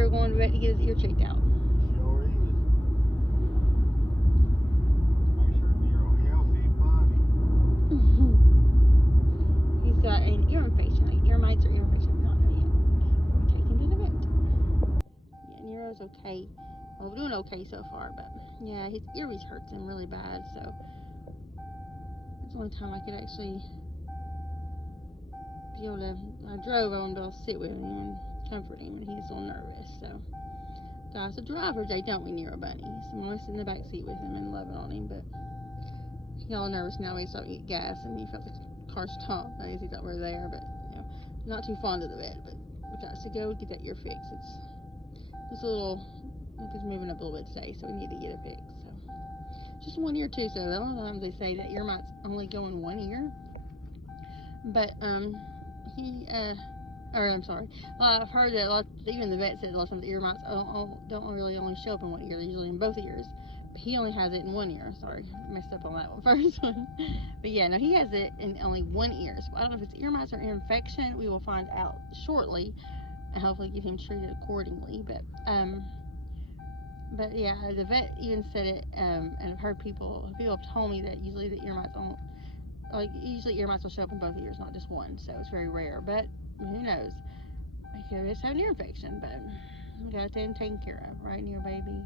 ear going to vet to get his ear checked out. Sure is. Make sure Nero healthy body. He's got an ear infection, like ear mites or ear infection. We don't know yet. We'll take him to the vet. Yeah, Nero's okay. Well, we're doing okay so far, but yeah, his earpiece hurts him really bad, so it's the only time I could actually be able to, I drove, I wanted to be able to sit with him and comfort him, and he's a little nervous, so. Got us a driver today, don't we, Nero Bunny? So I'm gonna sit in the back seat with him and loving on him, but he's all nervous now. He stopped to get gas, and he felt the car stop. I guess he thought we were there, but, you know, not too fond of the vet, but we got to go get that ear fixed. It's a little, it's moving up a little bit today, so we need to get it fixed, so. Just one ear, too, so a lot of times they say that ear mites only go in one ear, but, I'm sorry. Well, I've heard that even the vet said a lot of times the ear mites don't really only show up in one ear, usually in both ears. But he only has it in one ear. Sorry, messed up on that one first one. But yeah, no, he has it in only one ear. So I don't know if it's ear mites or ear infection. We will find out shortly, and hopefully get him treated accordingly. But yeah, the vet even said it, and I've heard people have told me that usually the ear mites usually ear mites will show up in both ears, not just one. So it's very rare, but who knows? I could just have an ear infection, but we gotta get him taken care of, right, Nero baby?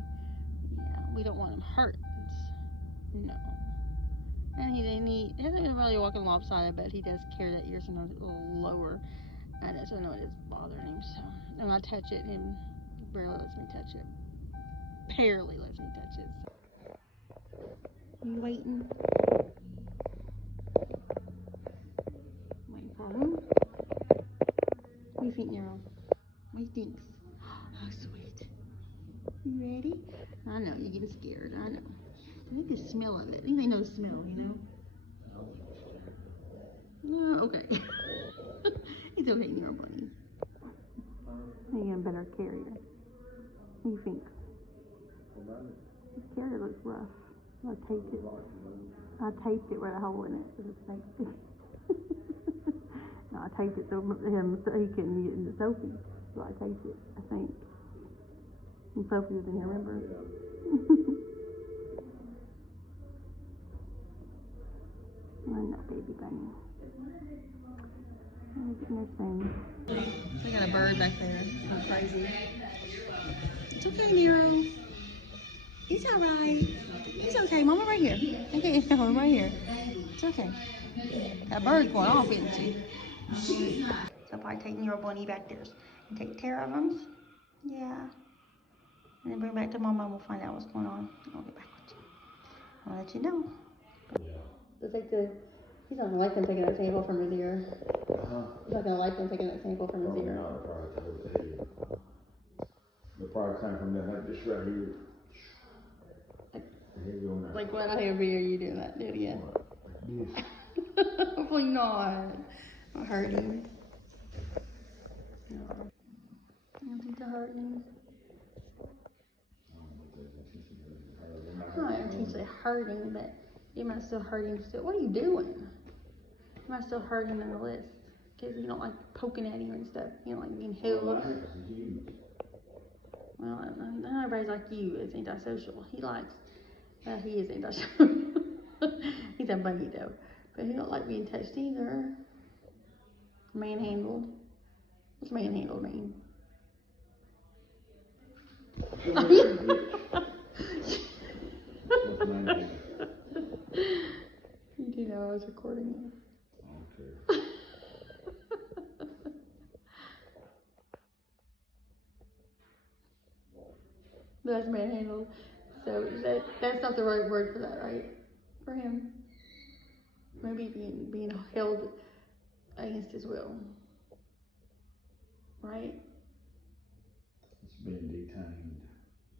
Yeah, we don't want him hurt. No. And he hasn't been really walking lopsided, but he does carry that ear sometimes a little lower. I just don't know what is bothering him. So, and I touch it, and he barely lets me touch it. Barely lets me touch it. You waiting? Waiting for him? What do you think, Nero? What do you think? Oh, sweet. You ready? I know, you're getting scared. I know. I think the smell of it. I think they know the smell, you know? Okay. It's okay, Nero Bunny. You're getting a better carrier. What do you think? This carrier looks rough. I taped it. I taped it right a hole in it. No, I taped it so he couldn't get into Sophie. So I taped it, I think. And Sophie was in here, remember? I know, baby bunny. Look at their thing. They got a bird back there. It's crazy. It's okay, Nero. It's alright. It's okay. Mama right here. Okay, Mama right here. It's okay. That bird's going off, isn't she? So I'll probably take Nero Bunny back there and take care of him. Yeah. And then bring back to Mama and we'll find out what's going on. I'll get back with you. I'll let you know. He's not gonna like them taking that sample from his ear. He's not gonna like them taking that sample from his ear. The product came from that, just right here. Like what? I every year you do that. Do it again. Yes. Hopefully not. Not hurting. No. You don't think they're hurting? Not intentionally hurting, but you might still hurting. What are you doing? You might still hurting in the list. Because you don't like poking at him and stuff. You don't like being held. Well, not everybody's like you. It's antisocial. He likes, he is antisocial. He's a bunny though. But he don't like being touched either. Manhandled. What's manhandled mean? You do know I was recording you. Okay. That's manhandled. So that's not the right word for that, right? For him. Maybe being held against his will. Right? It's being detained.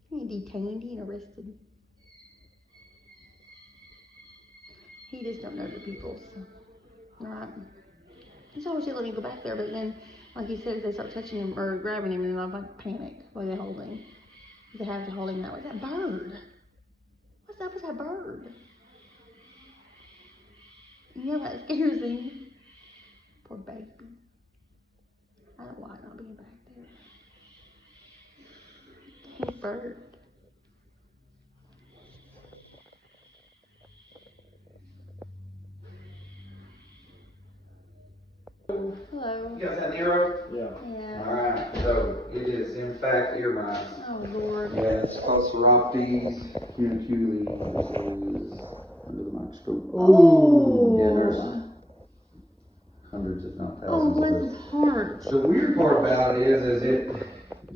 He ain't detained, he ain't arrested. He just don't know the people. So. Alright. He's always letting him go back there, but then, like you said, if they start touching him or grabbing him, and they'll like panic while they're holding. They have to hold him that way. That bird. What's up with that bird? You know that scares him. Poor baby. I don't like not being back there. bird. Hello. You got that Nero? Yeah. Yeah. Alright, so it is in fact ear mites. Oh Lord. Yeah, it's called Seroptes cuniculi. This is under the microscope. Oh. Yeah, there's hundreds, if not Oh, thousands. bless of his those. heart. The weird part about it is it,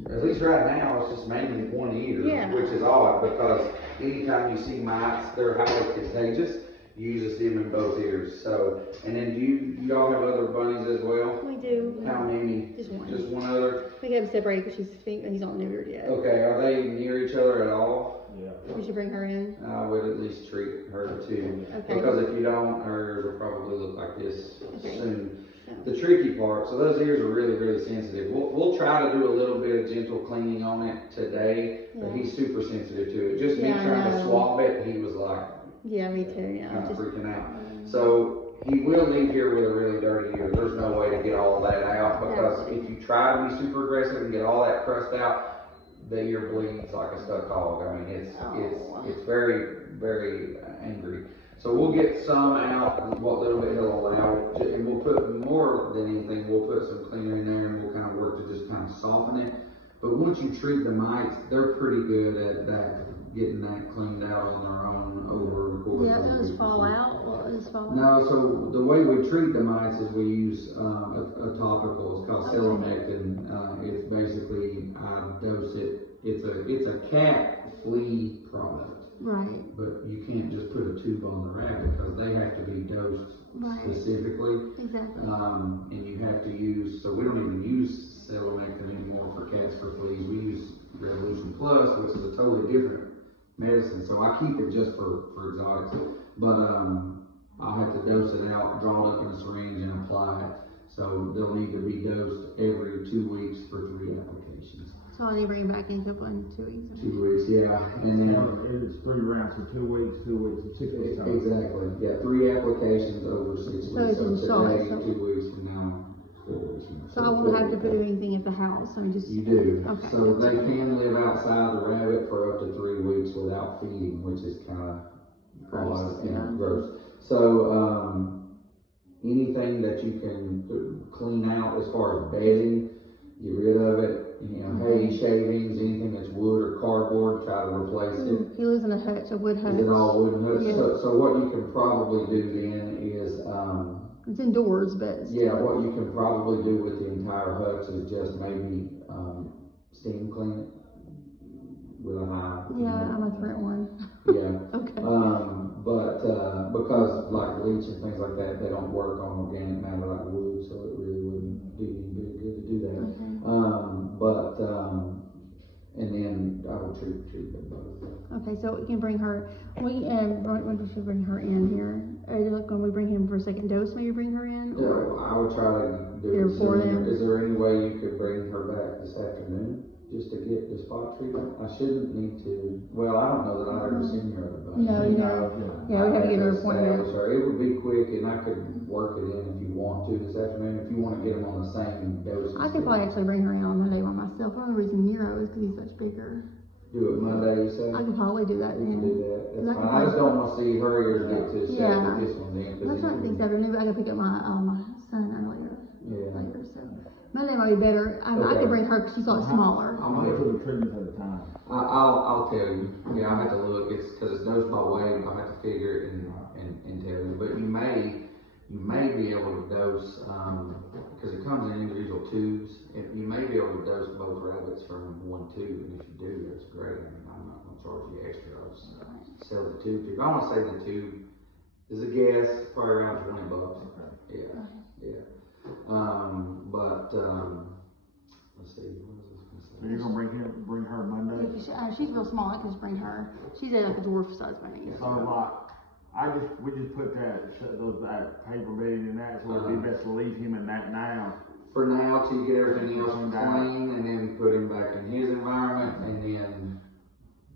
at least right now, it's just mainly one ear, Yeah. which is odd because anytime you see mites, they're highly contagious. You usually see them in both ears. So, and then do you all have other bunnies as well? We do. How many? Just one. Just one other? We got him separated because he's not neutered yet. Okay, are they near each other at all? Yeah. We should bring her in. I would at least treat her too. Okay. Because if you don't, hers will probably look like this Okay. soon. So. The tricky part, so those ears are really, really sensitive. We'll try to do a little bit of gentle cleaning on it today, but Yeah. he's super sensitive to it. Just me Yeah, I trying to know. swab it, he was like Yeah, me too. Yeah. kind of Just, freaking out. So he will leave here with a really dirty ear. There's no way to get all that out because if you try to be super aggressive and get all that crust out, the ear bleeds like a stuck hog. I mean, it's very, very angry. So we'll get some out, what little bit he'll allow, and we'll put more than anything, we'll put some cleaner in there and we'll kind of work to just kind of soften it. But once you treat the mites, they're pretty good at that, getting that cleaned out on their own over the course yeah, of a it'll just week or fall two. out. Will it just fall out? No, so the way we treat the mites is we use a topical. It's called Okay. Selamectin. It's basically I dose it. It's a cat flea product, Right. but you can't just put a tube on the rabbit because they have to be dosed Right. specifically. Exactly. And you have to use. So we don't even use Selamectin anymore for cats for fleas. We use Revolution Plus, which is a totally different medicine. So I keep it just for exotics. But I'll have to dose it out, draw it up in a syringe and apply it. So they'll need to be dosed every 2 weeks for 3 applications. So I need to bring him back in a couple in 2 weeks. 2 weeks, yeah. And then It's 3 rounds, so 2 weeks, 2 weeks, and 6 weeks. exactly, yeah, 3 applications over 6 weeks. So it's in today, shots, so- 2 weeks from now, 4 weeks from now. So I won't have to put anything at the house. I mean, just. You do. Okay. So they can live outside the rabbit for up to 3 weeks without feeding, which is kind of Gross, odd yeah. and gross. So anything that you can clean out as far as bedding, get rid of it. You know, hay, shavings, anything that's wood or cardboard, try to replace it. He lives in a hutch, a wood hutch. Is it all wooden huts? Yeah. So what you can probably do then is It's indoors, but. It's yeah, what you can probably do with the entire hutch is just maybe steam clean it with a high. Yeah, I'm gonna rent one. Yeah. Okay. But because like bleach and things like that, they don't work on organic matter like wood, so it really wouldn't do you any good to do that. Okay. And then I would treat them both. Okay, so we can bring her. We should bring her in here. When we bring him for a second dose, maybe bring her in. Yeah, I would try to do Here it for sooner. them. Is there any way you could bring her back this afternoon just to get the spot treatment? I shouldn't need to. Well, I don't know that I've ever seen her at the bunny. No, you know. Yeah, we have to get her appointment. Establish her. It would be quick, and I could work it in if you want to this afternoon. If you want to get them on the same dose. I could probably actually bring her in on Monday by myself. The only reason Nero is because he's much bigger. Do it Monday, you said? I could probably do that You can then. do that. And I That's can fine. I just probably- don't want to see her ears get too set Yeah. with this one then. 'cause Let's try to then- think this afternoon, but I gotta pick up my son earlier Yeah. later. So Monday might be better. I Okay. could bring her because she's a lot smaller. How many for the treatments at a time? I'll tell you. Yeah, I have to look. It's because it's dosed by weight. I have to figure it and tell you. But you may be able to dose because it comes in individual tubes. And you may be able to dose both rabbits from one tube. And if you do, that's great. I mean, I'm not gonna charge you extra. I'll just sell the tube. I want to say the tube is a guess, probably around $20. Okay. Yeah. Let's see. What was I So gonna you're say? gonna bring her Monday? She's real small. I can just bring her. She's like a dwarf size bunny. So like, we just put that paper bedding in that, so it'd be best to leave him in that now. For now, till you get everything else clean, and then put him back in his environment, and then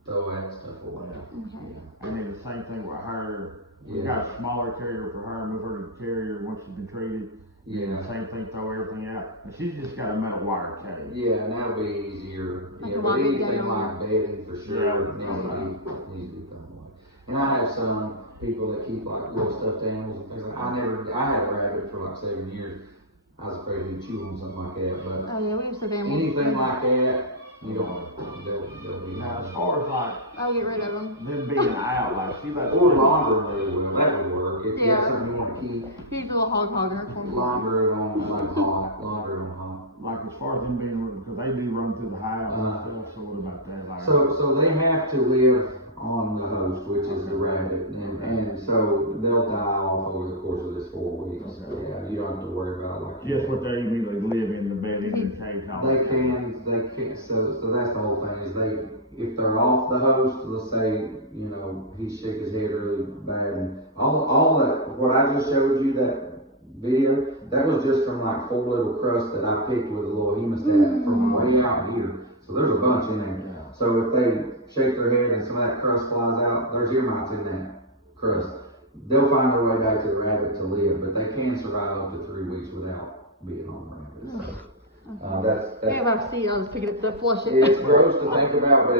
throw that stuff away. Okay. And then the same thing with her. We Yeah. got a smaller carrier for her, move her to the carrier once she's been treated, Yeah. Same thing, throw everything out. And she's just got a metal wire cage. Yeah, and that'll be easier. Like Yeah, a but lock it anything down. like bedding for sure Yeah. needs to be thrown away. And I have some people that keep like little stuffed animals and things like I had a rabbit for like 7 years. I was afraid he'd chew on something like that, but Oh yeah, we used to have animals. anything like that, you don't, they'll be Now, as nice. far as like I'll get rid of them. them being out, like she lets Or launder them, that would work. If you Yeah. have something you want to keep, Use a little hog hogger for me. launder it on like hot, launder it on hot. like as far as them being, because they do run through the house and Uh-huh. stuff. So what about that? Like, So they have to live on the host, which is the rabbit, and so they'll die off over the course of this 4 weeks. Okay. Yeah, you don't have to worry about like. just what they immediately live in the bed, in the cage, and all They that. can, so that's the whole thing, is if they're off the host, let's say, he shook his head really bad, and all that, what I just showed you, that video, that was just from like 4 little crusts that I picked with a little hemostat from way out here, so there's a bunch in there. Yeah. So if they shake their head and some of that crust flies out, there's ear mites in that crust. They'll find their way back to the rabbit to live, but they can survive up to 3 weeks without being on rabbits. That's Yeah, if I see it, I'll just pick it up to flush it. it's gross to think about, but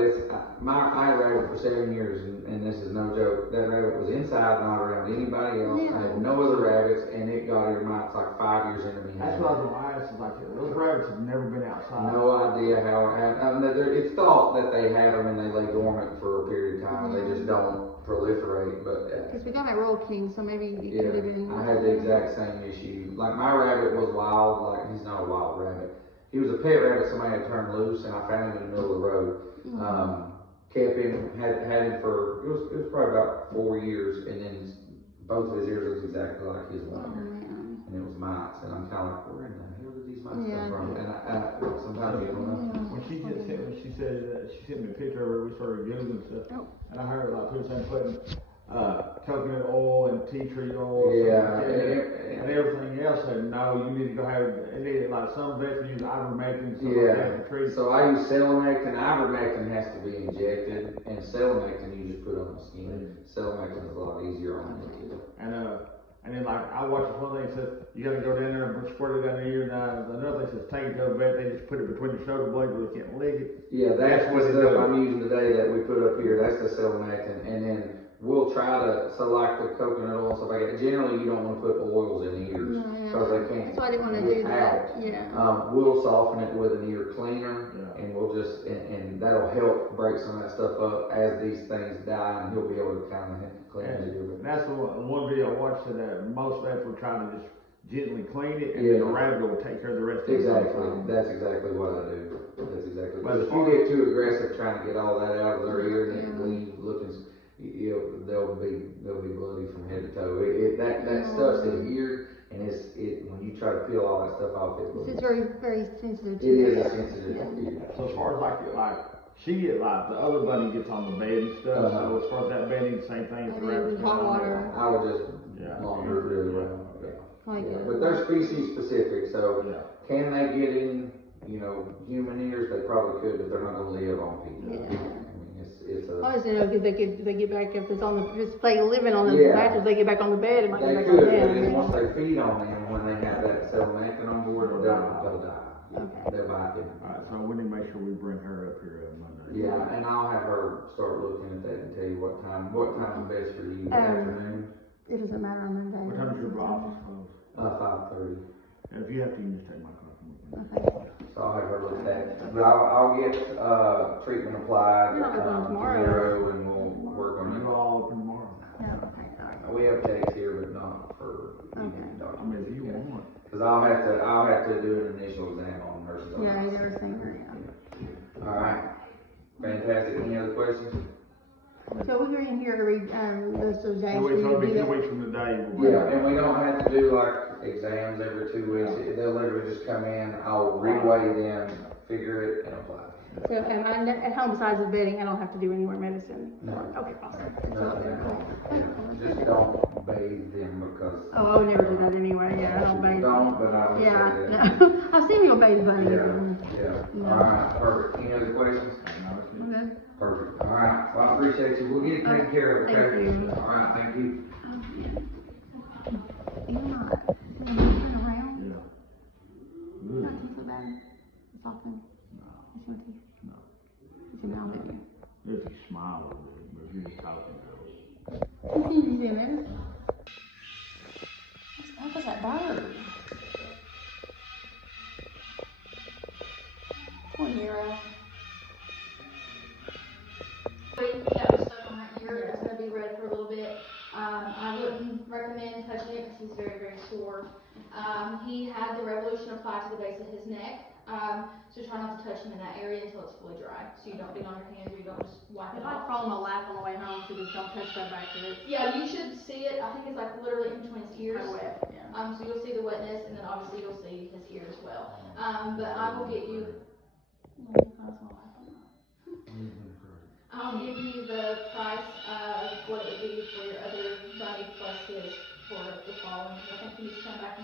I had a rabbit for 7 years, and this is no joke. That rabbit was inside, not around anybody else. I had no other rabbits, and it got ear mites like 5 years into me. That's what I was gonna ask. Is like those rabbits have never been outside. No idea how it happened. It's thought that they had them and they lay dormant for a period of time. They just don't proliferate, but Because we got that Royal King, so maybe it could have been. yeah, I had the exact same issue. Like my rabbit was wild. Like he's not a wild rabbit. He was a pet rabbit somebody had turned loose, and I found him in the middle of the road. Kept him, had him for it was probably about 4 years, and then both of his ears looked exactly like his Oh, one ear, man. and it was mites. And I'm kind of like, where in the hell did these mites Yeah, come from? And I sometimes you don't know. When she just sent me, she said she sent me a picture of her. We started googling stuff, Oh. and I heard like people saying putting coconut oil and tea tree oil, Yeah, and everything else. Said no, you need to go have. And then like some vets use ivermectin, stuff like Yeah, that to treat. so I use selamectin. Ivermectin has to be injected, and selamectin you just put on the skin. Selamectin is a lot easier on the skin. And then like I watched one thing that says you got to go down there and squirt it down the ear. And another thing says take it to a vet. They just put it between the shoulder blades where they can't lick it. Yeah, that's That's what the it stuff does. I'm using today that we put up here. That's the selamectin, and then we'll try to like the coconut oil and stuff like that. Generally, you don't want to put oils in the ears No, yeah. because they can't. That's why I didn't want to get do that. out. Yeah. We'll soften it with an ear cleaner, Yeah. and we'll just and that'll help break some of that stuff up as these things die, and he'll be able to kind of clean it a little And bit. that's the one video I watched that most vets were trying to just gently clean it, and Yeah. then the rabbit will take care of the rest of it. Exactly. That's exactly what I do. That's exactly. But But if you get too aggressive trying to get all that out of their ear and it bleed, looking, they'll be bloody from head to toe. That stuff's in here, and when you try to peel all that stuff off, it It's bleeds. very, very sensitive to It is that. a sensitive ear. So as far as like she get like the other bunny gets on the bed and stuff. So as far as that bedding, same thing as the rabbit. Hot water. I would just Yeah. launder it really well. Like Yeah. it. But they're species specific, so Yeah. can they get in, human ears? They probably could, but they're not gonna live on people. Yeah. I mean, it's a. I just didn't know if they get back if it's on the if it's like living on the Yeah. mattress, they get back on the bed, it might They get back could, on but them. then once they feed on them, when they have that selamectin on board, they'll die. Okay. They'll bite them. Alright, so we need to make sure we bring her up here on Monday. Yeah, and I'll have her start looking at that and tell you what time is best for you, Um, afternoon, It doesn't matter on Monday. What time is your office close? 5:30. And if you have to, you can just take my call. Okay. So I'll have her look at that, but I'll get, treatment applied, You're not open tomorrow. tomorrow, and we'll work on You it. all open tomorrow? Yeah, okay, sorry. We have techs here, but not for Okay. I mean, if you want. Cause I'll have to do an initial exam on nurses. Yeah, you never seen her, yeah. Alright, fantastic, any other questions? So we're in here every, those days. 2 weeks, we it'll be do 2 that. weeks from today. We'll bring Yeah, her and up. we don't have to do like exams every 2 weeks, they'll literally just come in, I'll reweigh them, figure it, and apply. So, I'm at home besides the bedding, I don't have to do any more medicine? No. Okay, awesome. Just don't bathe them because. Oh, I would never do that anyway, yeah, I don't bathe. Don't, but I would say Yeah, that. no, I've seen you bathe bunny. Yeah, alright, perfect, any other questions? Okay. Perfect, alright, well, I appreciate you, we'll get it taken care of, okay? Thank you. Alright, thank you. You're not, turn around. him now, maybe. If you smile a little bit, but if you're just talking to him. He seems to be a minute. What was that bird? 20 euro. That was stuck on my ear. It's gonna be red for a little bit. I wouldn't recommend touching it because he's very, very sore. He had the Revolution applied to the base of his neck. So try not to touch him in that area until it's fully dry. So you don't get on your hands or you don't just wipe If it I off. fall in my lap on the way home, so just don't touch that back of it. Yeah, you should see it. I think it's like literally in between his ears. Kinda wet, yeah. So you'll see the wetness and then obviously you'll see his ear as well. But I will get you, I'll give you the price of what it would be for your other buddy plus his for the following. I think he needs to come back and